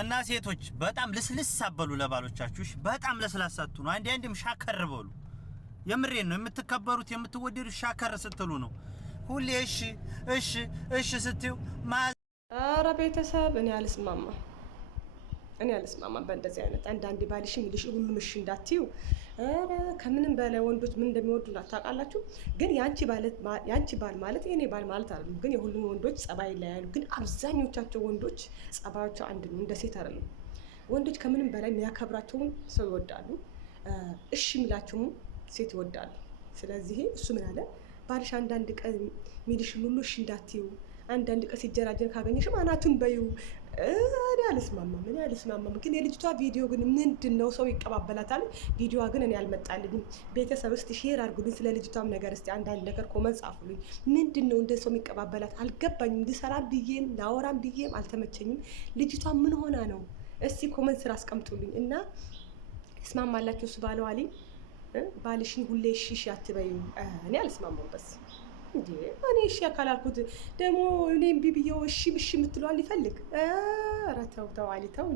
እና ሴቶች በጣም ልስልስ አበሉ ለባሎቻችሁሽ በጣም ለስላሳቱ ነው አንዴም ሻከር በሉ የምሬን ነው የምትከበሩት የምትወደዱት ሻከር ስትሉ ነው ሁሌ እሺ ስትዩ ኧረ ቤተሰብ እኔ አልስማማም በእንደዚህ አይነት አንዳንዴ ባልሽ የሚልሽ ሁሉም እሺ እንዳትዩ ኧረ ከምንም በላይ ወንዶች ምን እንደሚወዱ ታውቃላችሁ ግን ያንቺ ባል ማለት የኔ ባል ማለት አይደለም ግን የሁሉም ወንዶች ጸባይ ይለያያሉ ግን አብዛኞቻቸው ወንዶች ጸባያቸው አንድ ነው እንደ ሴት አይደለም ወንዶች ከምንም በላይ የሚያከብራቸውን ሰው ይወዳሉ እሺ የሚላቸውን ሴት ይወዳሉ ስለዚህ እሱ ምን አለ ባልሽ አንዳንድ ቀን ሚልሽ ሁሉ እሺ እንዳትዩ አንዳንድ ቀን ሲጀራጀን ካገኘሽ አናቱን በዩ እኔ አልስማማም ግን የልጅቷ ቪዲዮ ግን ምንድነው ሰው ይቀባበላታል ቪዲዮዋ ግን እኔ አልመጣልኝም ቤተሰብ እስቲ ሼር አድርጉልኝ ስለ ልጅቷም ነገር እስቲ አንዳንድ ነገር ኮመንት ጻፉልኝ ምንድነው እንደ ሰው የሚቀባበላት አልገባኝም እንድሰራ ብዬም ላወራም ብዬም አልተመቸኝም ልጅቷ ምን ሆና ነው እስቲ ኮመንት ስራ አስቀምጡልኝ እና እስማማላችሁ እሱ ባለው አለኝ ባልሽን ሁሌ እሺ አትበዩ እኔ አልስማማም በስ እንዴ እኔ እሺ አካላልኩት ደግሞ እኔም ቢብየው እሺ የምትለው ይፈልግ ኧረ ተው አሊ ተው